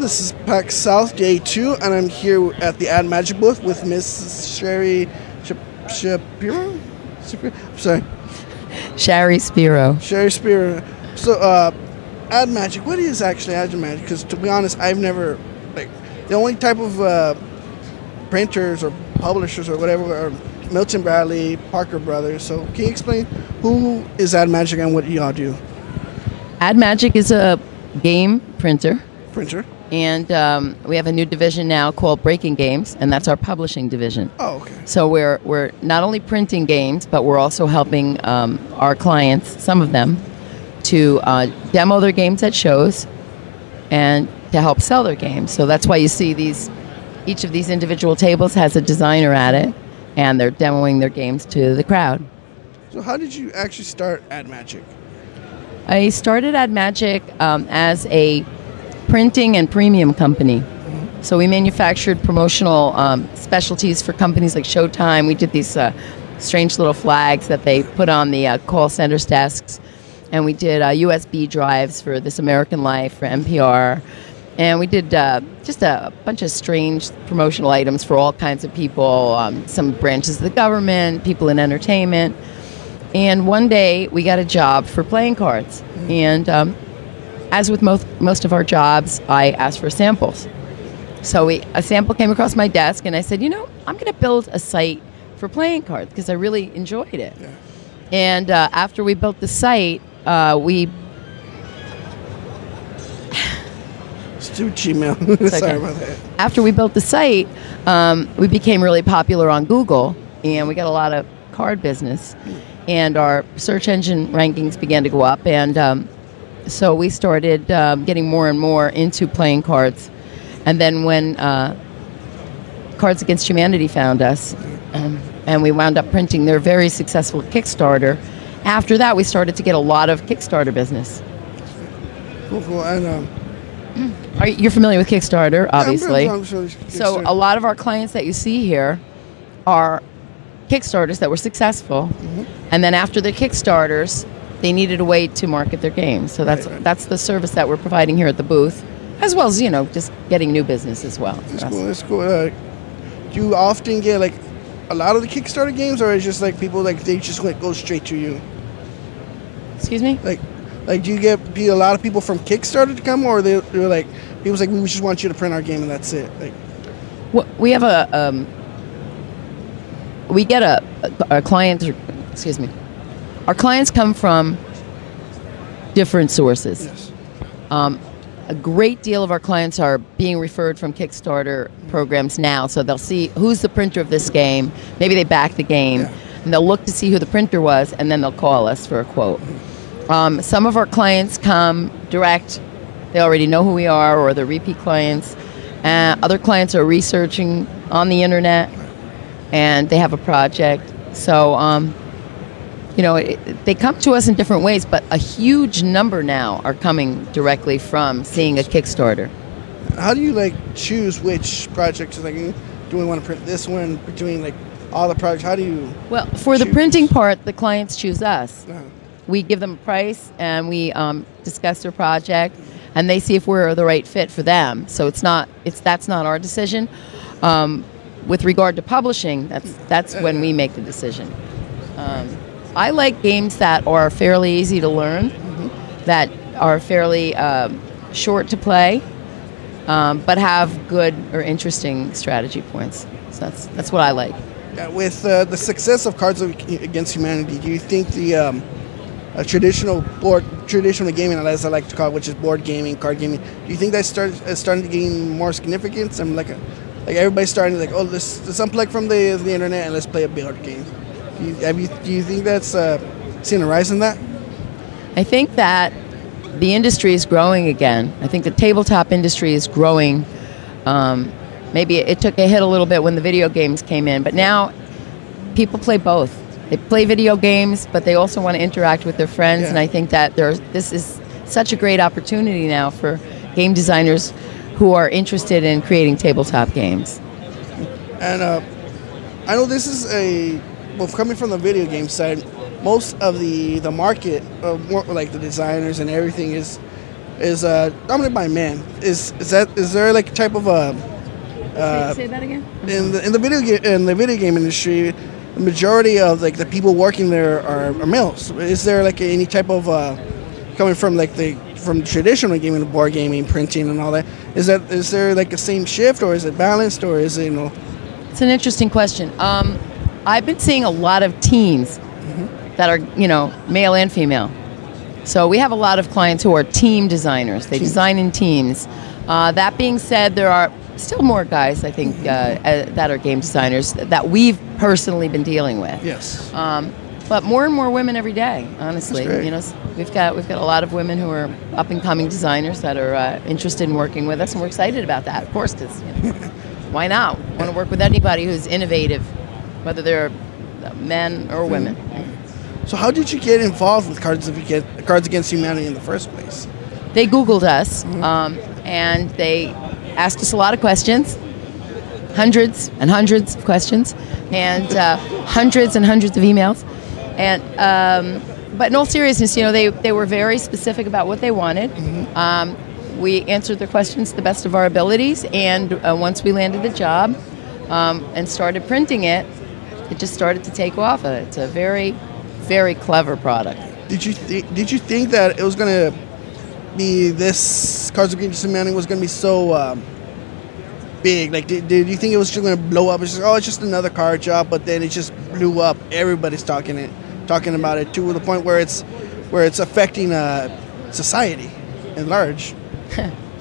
everyone. This is PAX South Day 2, and I'm here at the Ad Magic booth with Miss Shari Spiro? Sorry. Shari Spiro. Shari Spiro. So, Ad Magic, what is actually Ad Magic? Because to be honest, I've never, the only type of printers or publishers or whatever are Milton Bradley, Parker Brothers. So, can you explain who is Ad Magic and what y'all do? Ad Magic is a game printer. And we have a new division now called Breaking Games, and that's our publishing division. Oh, okay. So we're not only printing games, but we're also helping our clients, some of them, to demo their games at shows and to help sell their games. So that's why you see each of these individual tables has a designer at it, and they're demoing their games to the crowd. So how did you actually start Ad Magic? I started Ad Magic as a printing and premium company. So we manufactured promotional specialties for companies like Showtime. We did these strange little flags that they put on the call centers desks. And we did USB drives for This American Life, for NPR. And we did just a bunch of strange promotional items for all kinds of people, some branches of the government, people in entertainment. And one day we got a job for playing cards. And as with most of our jobs, I asked for samples. So a sample came across my desk, and I said, I'm going to build a site for playing cards because I really enjoyed it. Yeah. And after we built the site, Gmail. Sorry about that. After we built the site, we became really popular on Google, and we got a lot of card business. And our search engine rankings began to go up, and so we started getting more and more into playing cards. And then when Cards Against Humanity found us, and we wound up printing their very successful Kickstarter, after that we started to get a lot of Kickstarter business. Cool. And, you're familiar with Kickstarter, obviously. I'm sure So a lot of our clients that you see here are Kickstarters that were successful, and then after the Kickstarters, they needed a way to market their games. So that's the service that we're providing here at the booth, as well as just getting new business as well. That's cool. Do you often get a lot of the Kickstarter games, or is it just people they just go straight to you? Excuse me? Do you get a lot of people from Kickstarter to come, or they're people's we just want you to print our game and that's it? We have we get our clients. Excuse me. Our clients come from different sources. Yes. A great deal of our clients are being referred from Kickstarter programs now, so they'll see who's the printer of this game. Maybe they back the game, and they'll look to see who the printer was, and then they'll call us for a quote. Some of our clients come direct. They already know who we are, or they're repeat clients. Other clients are researching on the internet, and they have a project. So, they come to us in different ways, but a huge number now are coming directly from seeing a Kickstarter. How do you choose which projects? Do we want to print this one? Between all the projects, how do you? Well, for the printing part, the clients choose us. Uh-huh. We give them a price, and we discuss their project, and they see if we're the right fit for them. So that's not our decision. With regard to publishing, that's when we make the decision. I like games that are fairly easy to learn, that are fairly short to play, but have good or interesting strategy points. So that's what I like. Yeah, with the success of Cards Against Humanity, do you think the traditional gaming, as I like to call it, which is board gaming, card gaming, do you think that starting to gain more significance? And everybody's starting to let's unplug from the internet and let's play a board game. Do you think that's seen a rise in that? I think that the industry is growing again. I think the tabletop industry is growing. Maybe it took a hit a little bit when the video games came in, but now people play both. They play video games, but they also want to interact with their friends, and I think that this is such a great opportunity now for game designers who are interested in creating tabletop games. And I know this is coming from the video game side, most of the market, more the designers and everything is is dominated by men. Is there like a type of a Say that again. in the video game industry, the majority of like the people working there are males. Is there like any type of coming from like from traditional gaming, board gaming, printing, and all that? Is there like a same shift, or is it balanced, or is it It's an interesting question. I've been seeing a lot of teens that are male and female. So we have a lot of clients who are team designers. They design in teams. That being said, there are still more guys, I think, that are game designers that we've personally been dealing with. Yes. But more and more women every day, honestly. That's great. We've got a lot of women who are up and coming designers that are interested in working with us, and we're excited about that, of course, because why not? I want to work with anybody who's innovative, whether they're men or women. So how did you get involved with Cards Against Humanity in the first place? They Googled us, and they asked us a lot of questions, hundreds and hundreds of questions, and hundreds and hundreds of emails. And but in all seriousness, they were very specific about what they wanted. We answered their questions to the best of our abilities, and once we landed the job and started printing it, it just started to take off. It's a very, very clever product. Did you think that it was going to be this Cards Against Humanity was going to be so big? Like, did you think it was just going to blow up? It's just another card job, but then it just blew up. Everybody's talking about it to the point where it's affecting society at large.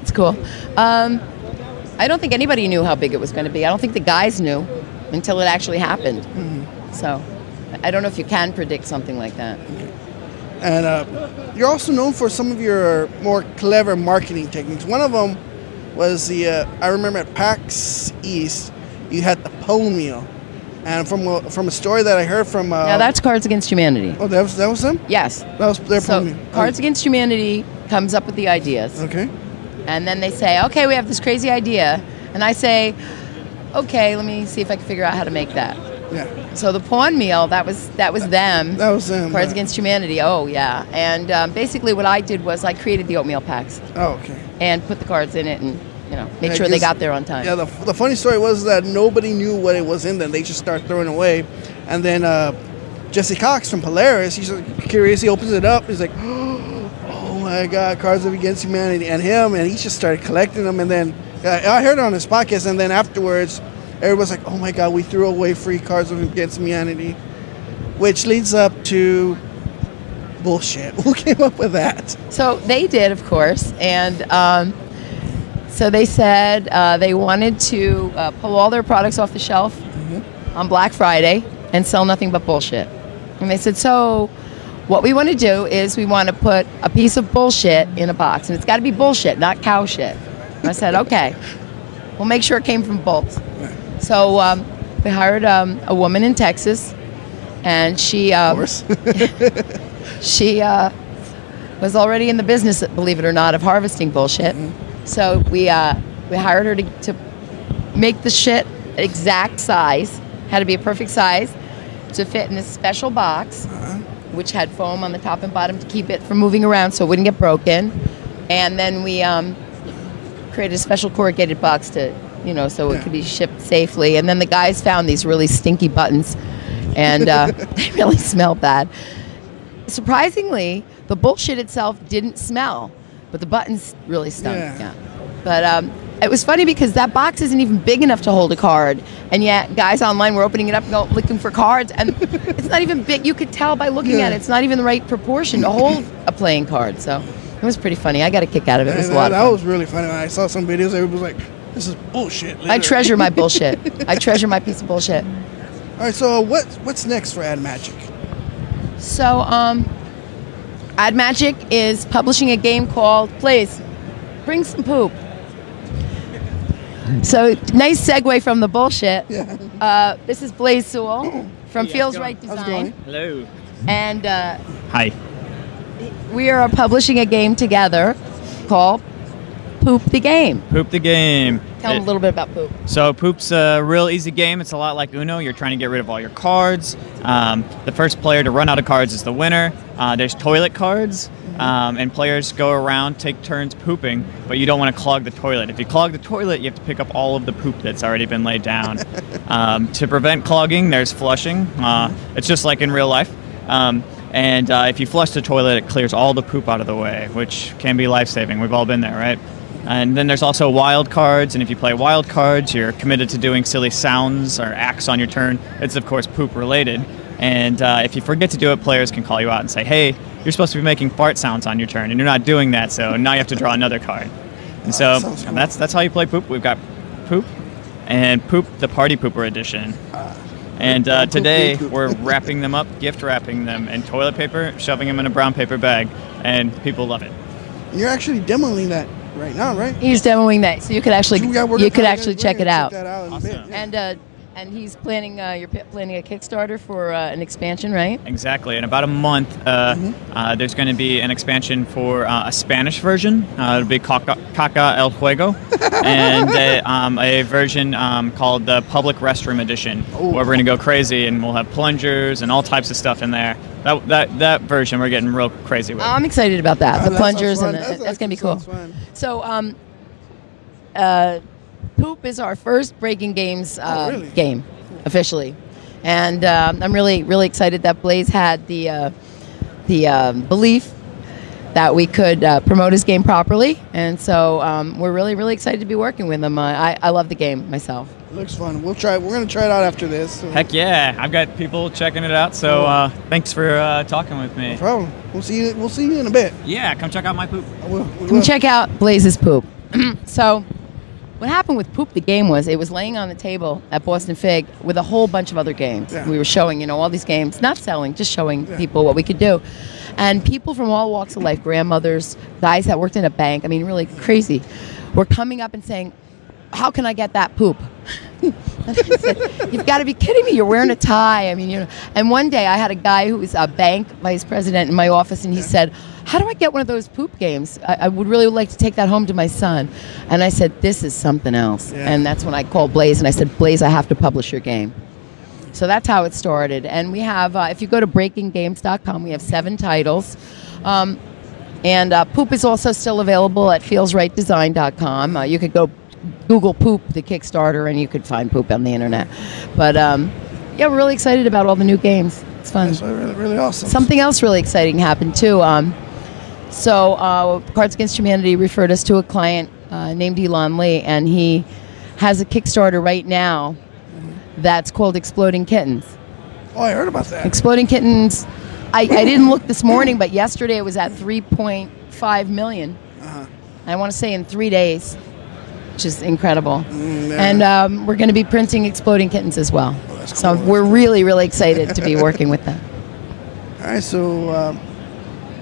It's cool. I don't think anybody knew how big it was going to be. I don't think the guys knew until it actually happened. So I don't know if you can predict something like that. And you're also known for some of your more clever marketing techniques. One of them was I remember at PAX East, you had the pole meal. And from a story that I heard from... Now that's Cards Against Humanity. Oh, that was them? Yes. That was their pole meal. Cards Against Humanity comes up with the ideas. Okay. And then they say, okay, we have this crazy idea. And I say, okay, let me see if I can figure out how to make that. Yeah. So the pawn meal, that was them. That was them. Cards Against Humanity. Oh, yeah. And basically what I did was I created the oatmeal packs. Oh, okay. And put the cards in it and make sure they got there on time. Yeah, the funny story was that nobody knew what it was in them. They just start throwing away. And then Jesse Cox from Polaris, he's curious. He opens it up. He's like, oh my God, Cards Against Humanity. And he just started collecting them. And then I heard it on his podcast. And then afterwards, everyone's like, oh my God, we threw away free Cards Against Humanity. Which leads up to bullshit. Who came up with that? So they did, of course. And so they said they wanted to pull all their products off the shelf on Black Friday and sell nothing but bullshit. And they said, so what we want to do is we want to put a piece of bullshit in a box. And it's got to be bullshit, not cow shit. And I said, okay, we'll make sure it came from both. So we hired a woman in Texas, and she of course. she was already in the business, believe it or not, of harvesting bullshit. So we hired her to make the shit exact size. Had to be a perfect size to fit in this special box, which had foam on the top and bottom to keep it from moving around so it wouldn't get broken. And then we created a special corrugated box to, so it could be shipped safely. And then the guys found these really stinky buttons, and they really smelled bad. Surprisingly, the bullshit itself didn't smell, but the buttons really stunk. Yeah. But it was funny because that box isn't even big enough to hold a card, and yet guys online were opening it up and looking for cards, and it's not even big. You could tell by looking at it. It's not even the right proportion to hold a playing card. So it was pretty funny. I got a kick out of it. It was a lot of fun. That was really funny. When I saw some videos, everybody was like, this is bullshit. Literally. I treasure my bullshit. I treasure my piece of bullshit. All right, so what's next for Ad Magic? So Ad Magic is publishing a game called, please, Bring Some Poop. So nice segue from the bullshit. Yeah. This is Blaze Sewell from Feels Right Design. Hello. And hi. We are publishing a game together called Poop the Game. Poop the Game. Tell them a little bit about Poop. So Poop's a real easy game. It's a lot like Uno. You're trying to get rid of all your cards. The first player to run out of cards is the winner. There's toilet cards, and players go around, take turns pooping, but you don't want to clog the toilet. If you clog the toilet, you have to pick up all of the poop that's already been laid down. To prevent clogging, there's flushing. It's just like in real life. And if you flush the toilet, it clears all the poop out of the way, which can be life-saving. We've all been there, right? And then there's also wild cards, and if you play wild cards, you're committed to doing silly sounds or acts on your turn. It's, of course, poop-related. And if you forget to do it, players can call you out and say, hey, you're supposed to be making fart sounds on your turn, and you're not doing that, so now you have to draw another card. And so that's how you play Poop. We've got Poop and Poop the Party Pooper Edition. And today we're wrapping them up, gift wrapping them in toilet paper, shoving them in a brown paper bag, and people love it. You're actually demoing that right now, right? He's demoing that, so you could actually check it out. Awesome. And he's planning. You're planning a Kickstarter for an expansion, right? Exactly. In about a month, there's going to be an expansion for a Spanish version. It'll be Caca el Juego, and a version called the Public Restroom Edition, where we're going to go crazy and we'll have plungers and all types of stuff in there. That version we're getting real crazy with. I'm excited about that. The plungers and that's going to be cool. So, Poop is our first Breaking Games game, officially. And I'm really, really excited that Blaze had the belief that we could promote his game properly. And so we're really, really excited to be working with him. I love the game myself. It looks fun. We're going to try it out after this. So. Heck yeah. I've got people checking it out, so thanks for talking with me. No problem. We'll see you in a bit. Yeah, come check out my Poop. Come check out Blaze's Poop. So what happened with Poop the Game was it was laying on the table at Boston Fig with a whole bunch of other games. Yeah. We were showing, all these games, not selling, just showing people what we could do. And people from all walks of life, grandmothers, guys that worked in a bank, really crazy, were coming up and saying, how can I get that Poop? And I said, you've got to be kidding me. You're wearing a tie. And one day I had a guy who was a bank vice president in my office, and he said, how do I get one of those Poop games? I would really like to take that home to my son. And I said, this is something else. Yeah. And that's when I called Blaze, and I said, Blaze, I have to publish your game. So that's how it started. And we have, if you go to breakinggames.com, we have 7 titles. And Poop is also still available at feelsrightdesign.com. You could go Google Poop, the Kickstarter, and you could find Poop on the internet. But yeah, we're really excited about all the new games. It's fun. That's really, really awesome. Something else really exciting happened too. So Cards Against Humanity referred us to a client named Elon Lee, and he has a Kickstarter right now that's called Exploding Kittens. Oh, I heard about that. Exploding Kittens. I didn't look this morning, but yesterday it was at 3.5 million. I want to say in 3 days, which is incredible. And we're going to be printing Exploding Kittens as well. Oh, so cool. We're really, really excited to be working with them. All right, so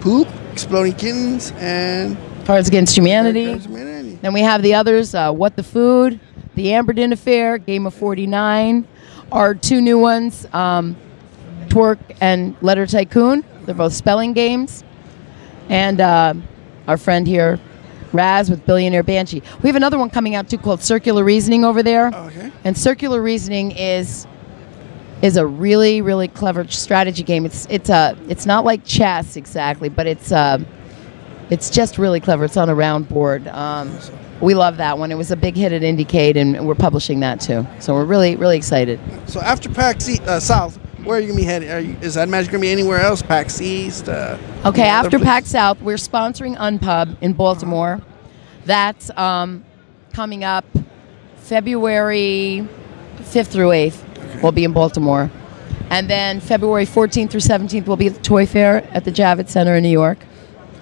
Poop, Exploding Kittens, and Cards Against Humanity. Then we have the others, What the Food, The Amberdin Affair, Game of 49, our 2 new ones, Twerk and Letter Tycoon. They're both spelling games. And our friend here, Raz with Billionaire Banshee. We have another one coming out too called Circular Reasoning over there. Okay. And Circular Reasoning is a really, really clever strategy game. It's not like chess exactly, but it's just really clever. It's on a round board. We love that one. It was a big hit at Indiecade, and we're publishing that too. So we're really, really excited. So after PAX South, where are you going to be headed? Is that magic going to be anywhere else? PAX East? Okay, after PAX South, we're sponsoring Unpub in Baltimore. That's coming up February 5th through 8th. Okay. We'll be in Baltimore. And then February 14th through 17th, we'll be at the Toy Fair at the Javits Center in New York.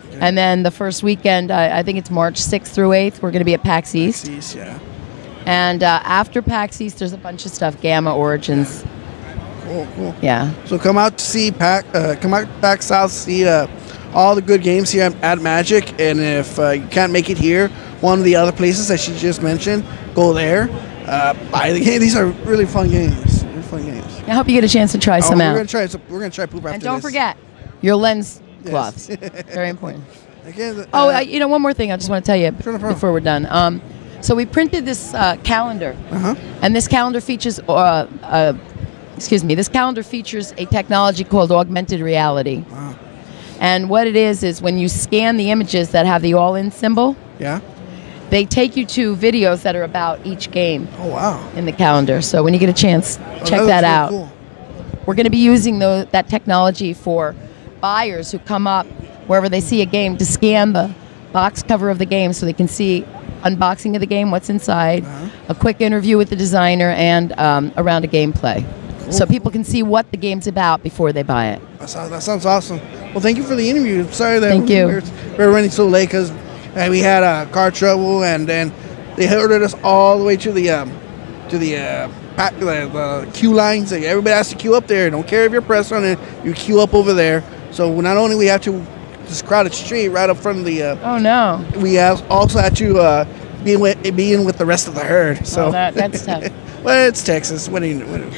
Okay. And then the first weekend, I think it's March 6th through 8th, we're going to be at PAX East. PAX East, yeah. And after PAX East, there's a bunch of stuff, Gamma Origins. Cool. Yeah. So come out to see PAX South, see all the good games here at Magic, and if you can't make it here, one of the other places that she just mentioned, go there, buy the game. These are really fun games. I hope you get a chance to try some out. We're gonna try Poop after this. And don't forget your lens gloves. Very important. Again, one more thing I just want to tell you Sure, no problem. before we're done. So we printed this calendar, and this calendar features, this calendar features a technology called augmented reality. Wow. And what it is when you scan the images that have the all-in symbol, Yeah. they take you to videos that are about each game Oh wow. in the calendar. So when you get a chance, check looks that really out. Cool. We're going to be using that technology for buyers who come up wherever they see a game to scan the box cover of the game so they can see unboxing of the game, what's inside, a quick interview with the designer, and a round of gameplay. Cool. So people can see what the game's about before they buy it. That sounds awesome. Well, thank you for the interview. Sorry that Thank you. we're running so late because we had car trouble, and then they herded us all the way to the queue lines. Like, everybody has to queue up there. Don't care if you're pressed on it. You queue up over there. So not only we have to this crowded street right up front of the. Oh no. We also had to be in with the rest of the herd. So that's tough. Well, it's Texas. What do you?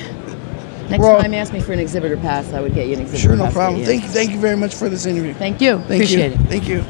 Next time, ask me for an exhibitor pass. I would get you an exhibitor pass. Sure, no problem. Thank Thank you very much for this interview. you. Appreciate it. Thank you.